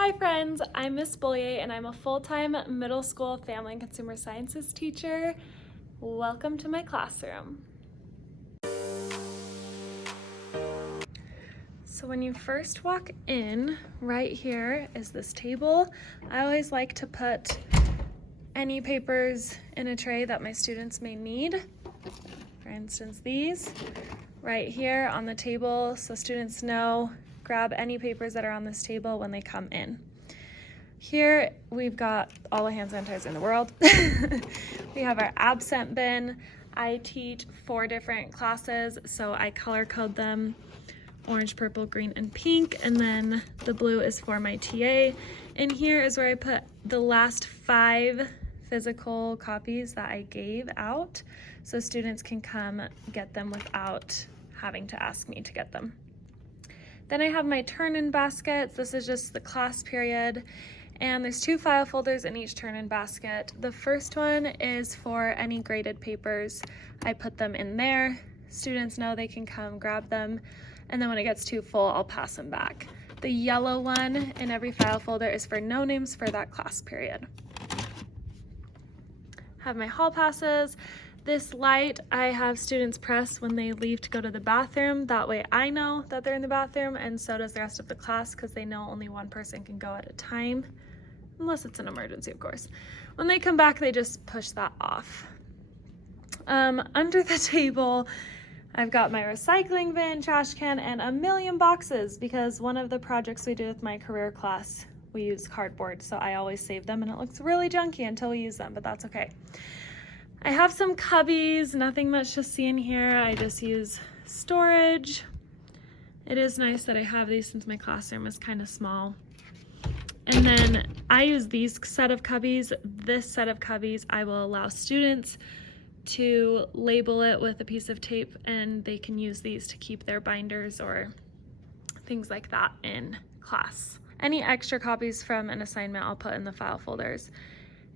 Hi friends, I'm Miss Bollier and I'm a full-time middle school family and consumer sciences teacher. Welcome to my classroom. So when you first walk in, right here is this table. I always like to put any papers in a tray that my students may need. For instance, these right here on the table so students know grab any papers that are on this table when they come in. Here we've got all the hand sanitizer in the world. We have our absent bin. I teach 4 different classes, so I color code them orange, purple, green, and pink, and then the blue is for my TA. And here is where I put the last 5 physical copies that I gave out so students can come get them without having to ask me to get them. Then I have my turn-in baskets. This is just the class period. And there's 2 file folders in each turn-in basket. The first one is for any graded papers. I put them in there. Students know they can come grab them. And then when it gets too full, I'll pass them back. The yellow one in every file folder is for no names for that class period. Have my hall passes. This light I have students press when they leave to go to the bathroom. That way I know that they're in the bathroom, and so does the rest of the class, because they know only one person can go at a time, unless it's an emergency, of course. When they come back, they just push that off. Under the table, I've got my recycling bin, trash can, and a million boxes, because one of the projects we do with my career class, we use cardboard, so I always save them, and it looks really junky until we use them, but that's okay. I have some cubbies, nothing much to see in here. I just use storage. It is nice that I have these since my classroom is kind of small. And then I use these set of cubbies. This set of cubbies, I will allow students to label it with a piece of tape, and they can use these to keep their binders or things like that in class. Any extra copies from an assignment I'll put in the file folders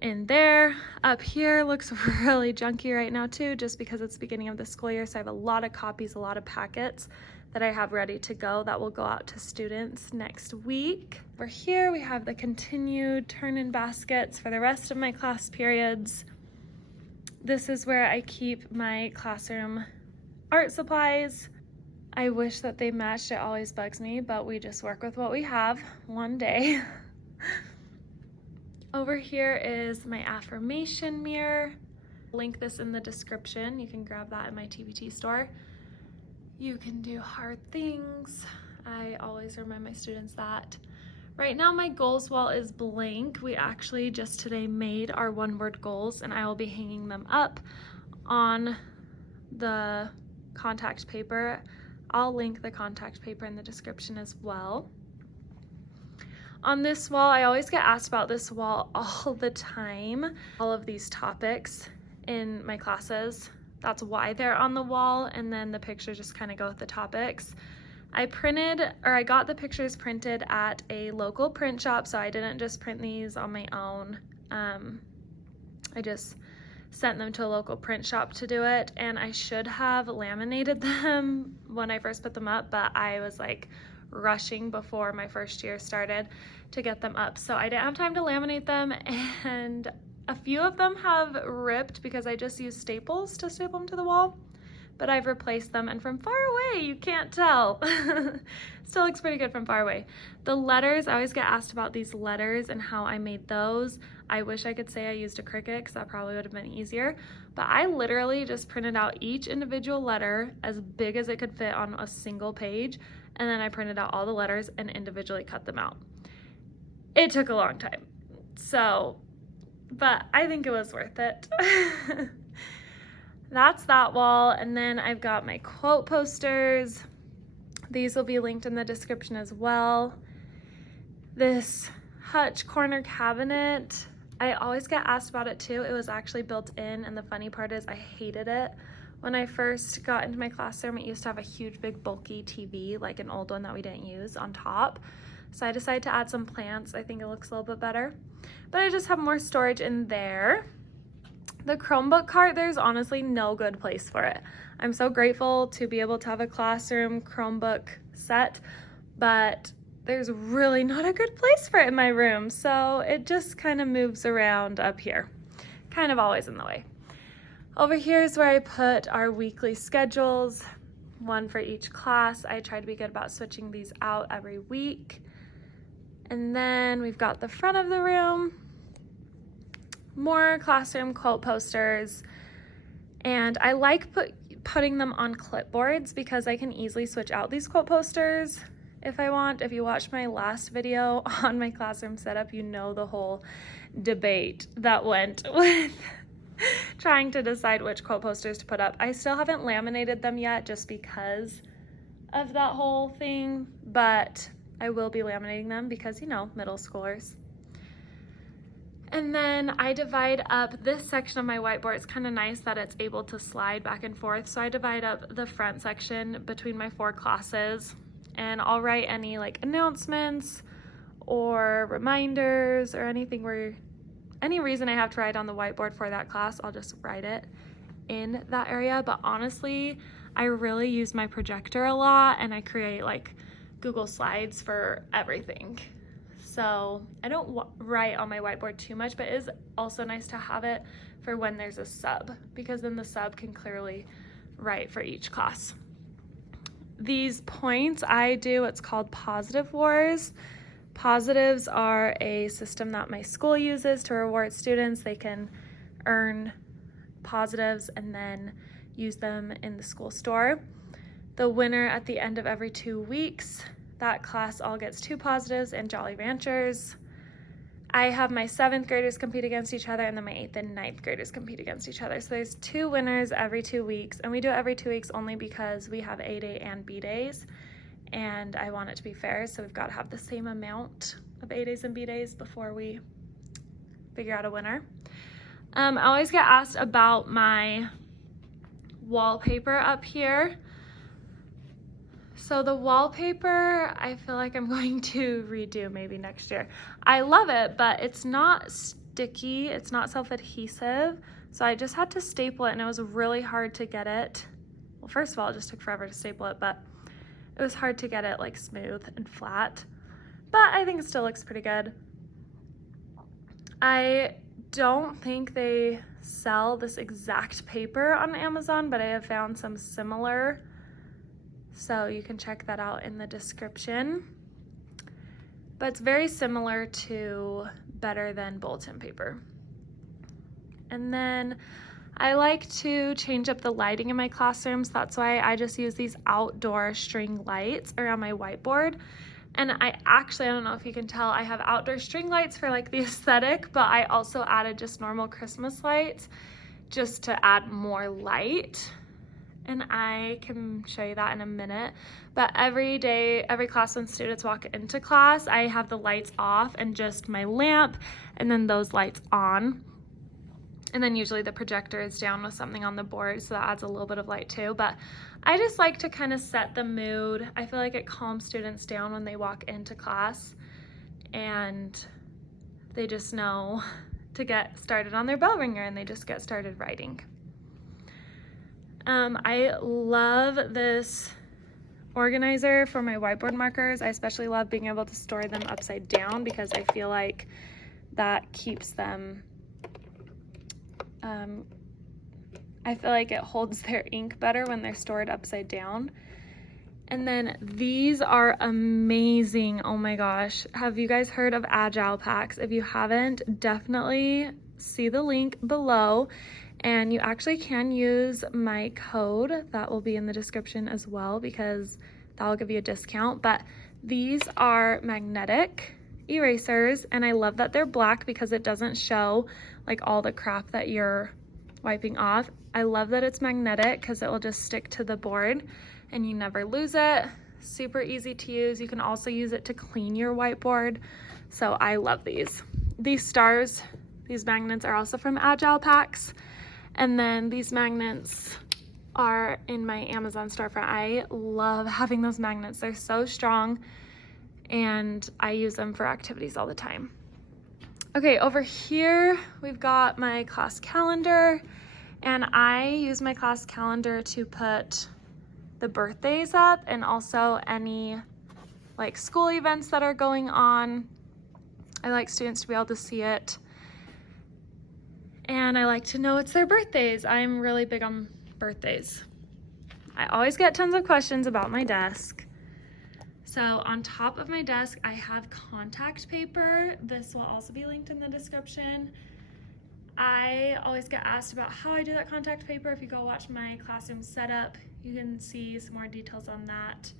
in there. Up here looks really junky right now too, just because it's the beginning of the school year, so I have a lot of copies, a lot of packets that I have ready to go that will go out to students next week. Over here we have the continued turn-in baskets for the rest of my class periods. This is where I keep my classroom art supplies. I wish that they matched, it always bugs me, but we just work with what we have one day. Over here is my affirmation mirror. Link this in the description. You can grab that in my TBT store. You can do hard things. I always remind my students that. Right now my goals wall is blank. We actually just today made our one-word goals, and I will be hanging them up on the contact paper. I'll link the contact paper in the description as well. On this wall, I always get asked about this wall all the time. All of these topics in my classes, that's why they're on the wall, and then the pictures just kind of go with the topics. I got the pictures printed at a local print shop, so I didn't just print these on my own. I just sent them to a local print shop to do it, and I should have laminated them when I first put them up, but I was like rushing before my first year started to get them up, so I didn't have time to laminate them, and a few of them have ripped because I just used staples to staple them to the wall, but I've replaced them, and from far away you can't tell. Still looks pretty good from far away. The letters, I always get asked about these letters and how I made those. I wish I could say I used a Cricut, because that probably would have been easier, but I literally just printed out each individual letter as big as it could fit on a single page, and then I printed out all the letters and individually cut them out. It took a long time, but I think it was worth it. That's that wall, and then I've got my quote posters. These will be linked in the description as well. This hutch corner cabinet, I always get asked about it too. It was actually built in, and the funny part is I hated it. When I first got into my classroom, it used to have a huge, big, bulky TV, like an old one that we didn't use, on top. So I decided to add some plants. I think it looks a little bit better. But I just have more storage in there. The Chromebook cart, there's honestly no good place for it. I'm so grateful to be able to have a classroom Chromebook set, but there's really not a good place for it in my room, so it just kind of moves around up here, kind of always in the way. Over here is where I put our weekly schedules, one for each class. I try to be good about switching these out every week. And then we've got the front of the room, more classroom quote posters, and I like putting them on clipboards because I can easily switch out these quote posters if I want. If you watched my last video on my classroom setup, you know the whole debate that went with trying to decide which quote posters to put up. I still haven't laminated them yet just because of that whole thing, but I will be laminating them because, you know, middle schoolers. And then I divide up this section of my whiteboard. It's kind of nice that it's able to slide back and forth. So I divide up the front section between my 4 classes, and I'll write any like announcements or reminders or anything where any reason I have to write on the whiteboard for that class, I'll just write it in that area. But honestly, I really use my projector a lot, and I create like Google Slides for everything. So I don't write on my whiteboard too much, but it is also nice to have it for when there's a sub, because then the sub can clearly write for each class. These points, I do what's called positive wars. Positives are a system that my school uses to reward students. They can earn positives and then use them in the school store. The winner at the end of every 2 weeks, that class all gets 2 positives and Jolly Ranchers. I have my 7th graders compete against each other, and then my 8th and 9th graders compete against each other. So there's 2 winners every 2 weeks, and we do it every 2 weeks only because we have A-Day and B-Days, and I want it to be fair, so we've got to have the same amount of A-Days and B-Days before we figure out a winner. I always get asked about my wallpaper up here. So the wallpaper, I feel like I'm going to redo maybe next year. I love it, but it's not sticky, it's not self-adhesive, so I just had to staple it, and it was really hard to get it. Well, first of all, it just took forever to staple it, but it was hard to get it like smooth and flat, but I think it still looks pretty good. I don't think they sell this exact paper on Amazon, but I have found some similar, so you can check that out in the description. But it's very similar to Better Than bulletin paper. And then I like to change up the lighting in my classrooms. That's why I just use these outdoor string lights around my whiteboard. And I don't know if you can tell, I have outdoor string lights for like the aesthetic, but I also added just normal Christmas lights just to add more light. And I can show you that in a minute. But every day, every class when students walk into class, I have the lights off and just my lamp and then those lights on. And then usually the projector is down with something on the board, so that adds a little bit of light too. But I just like to kind of set the mood. I feel like it calms students down when they walk into class and they just know to get started on their bell ringer and they just get started writing. I love this organizer for my whiteboard markers. I especially love being able to store them upside down because I feel like that keeps them, I feel like it holds their ink better when they're stored upside down. And then these are amazing. Oh my gosh. Have you guys heard of Agile packs? If you haven't, definitely see the link below. And you actually can use my code that will be in the description as well, because that will give you a discount. But these are magnetic erasers, and I love that they're black because it doesn't show like all the crap that you're wiping off. I love that it's magnetic because it will just stick to the board and you never lose it. Super easy to use. You can also use it to clean your whiteboard. So I love these. These stars, these magnets are also from Agile packs. And then these magnets are in my Amazon storefront. I love having those magnets. They're so strong and I use them for activities all the time. Okay, over here we've got my class calendar, and I use my class calendar to put the birthdays up and also any like school events that are going on. I like students to be able to see it. And I like to know it's their birthdays. I'm really big on birthdays. I always get tons of questions about my desk. So on top of my desk, I have contact paper. This will also be linked in the description. I always get asked about how I do that contact paper. If you go watch my classroom setup, you can see some more details on that.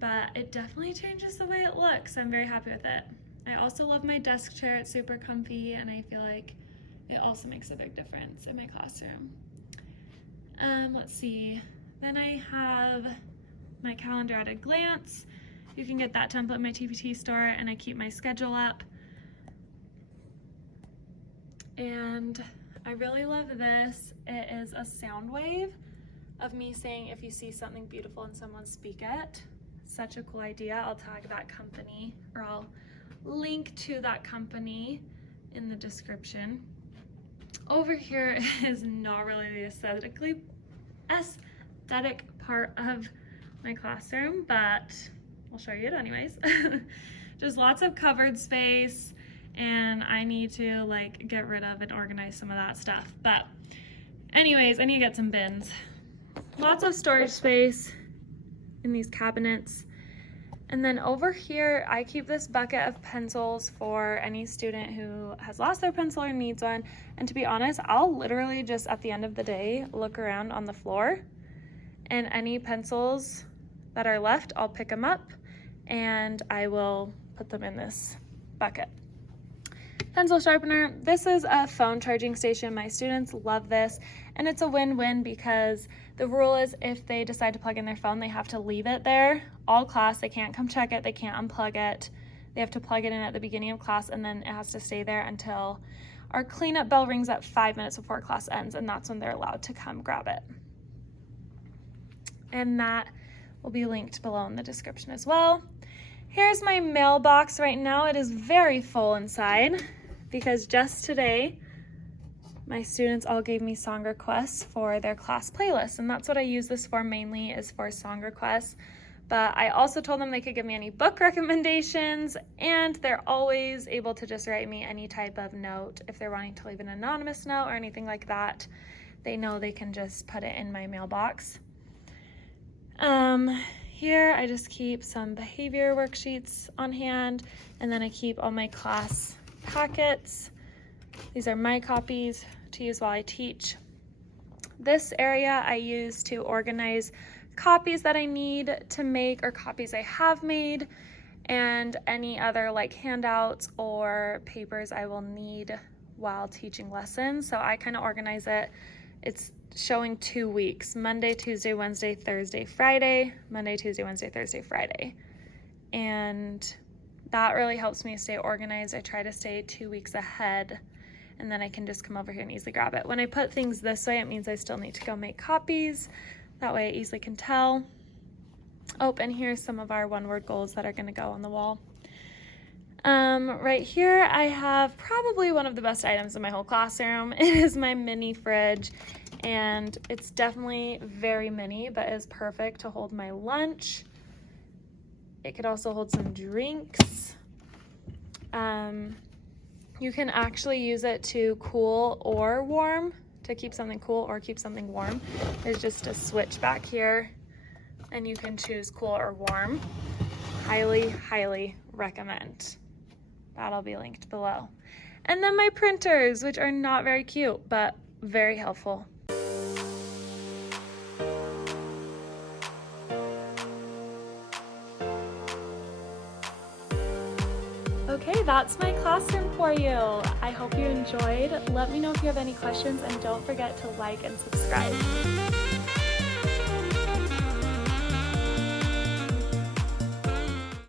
But it definitely changes the way it looks. I'm very happy with it. I also love my desk chair. It's super comfy, and I feel like it also makes a big difference in my classroom. Let's see. Then I have my calendar at a glance. You can get that template in my TPT store, and I keep my schedule up. And I really love this. It is a sound wave of me saying, if you see something beautiful in someone, speak it. Such a cool idea. I'll tag that company, or I'll link to that company in the description. Over here is not really the aesthetic part of my classroom, but I'll show you it anyways. Just lots of covered space, and I need to like get rid of and organize some of that stuff. But anyways, I need to get some bins. Lots of storage space in these cabinets. And then over here, I keep this bucket of pencils for any student who has lost their pencil or needs one. And to be honest, I'll literally just at the end of the day, look around on the floor, and any pencils that are left, I'll pick them up and I will put them in this bucket. Pencil sharpener. This is a phone charging station. My students love this, and it's a win-win because the rule is if they decide to plug in their phone, they have to leave it there all class. They can't come check it. They can't unplug it. They have to plug it in at the beginning of class, and then it has to stay there until our cleanup bell rings at 5 minutes before class ends, and that's when they're allowed to come grab it. And that will be linked below in the description as well. Here's my mailbox right now. It is very full inside because just today, my students all gave me song requests for their class playlist, and that's what I use this for mainly, is for song requests. But I also told them they could give me any book recommendations, and they're always able to just write me any type of note. If they're wanting to leave an anonymous note or anything like that, they know they can just put it in my mailbox. Here I just keep some behavior worksheets on hand, and then I keep all my class packets. These are my copies to use while I teach. This area I use to organize copies that I need to make or copies I have made, and any other like handouts or papers I will need while teaching lessons. So I kind of organize it. It's showing 2 weeks: Monday, Tuesday, Wednesday, Thursday, Friday, Monday, Tuesday, Wednesday, Thursday, Friday. And that really helps me stay organized. I try to stay 2 weeks ahead, and then I can just come over here and easily grab it. When I put things this way, it means I still need to go make copies. That way I easily can tell. Oh, and here's some of our one-word goals that are gonna go on the wall. Right here, I have probably one of the best items in my whole classroom. It is my mini fridge, and it's definitely very mini, but is perfect to hold my lunch. It could also hold some drinks. You can actually use it to cool or warm, to keep something cool or keep something warm. There's just a switch back here, and you can choose cool or warm. Highly, highly recommend. That'll be linked below. And then my printers, which are not very cute, but very helpful. Okay, that's my classroom for you. I hope you enjoyed. Let me know if you have any questions, and don't forget to like and subscribe.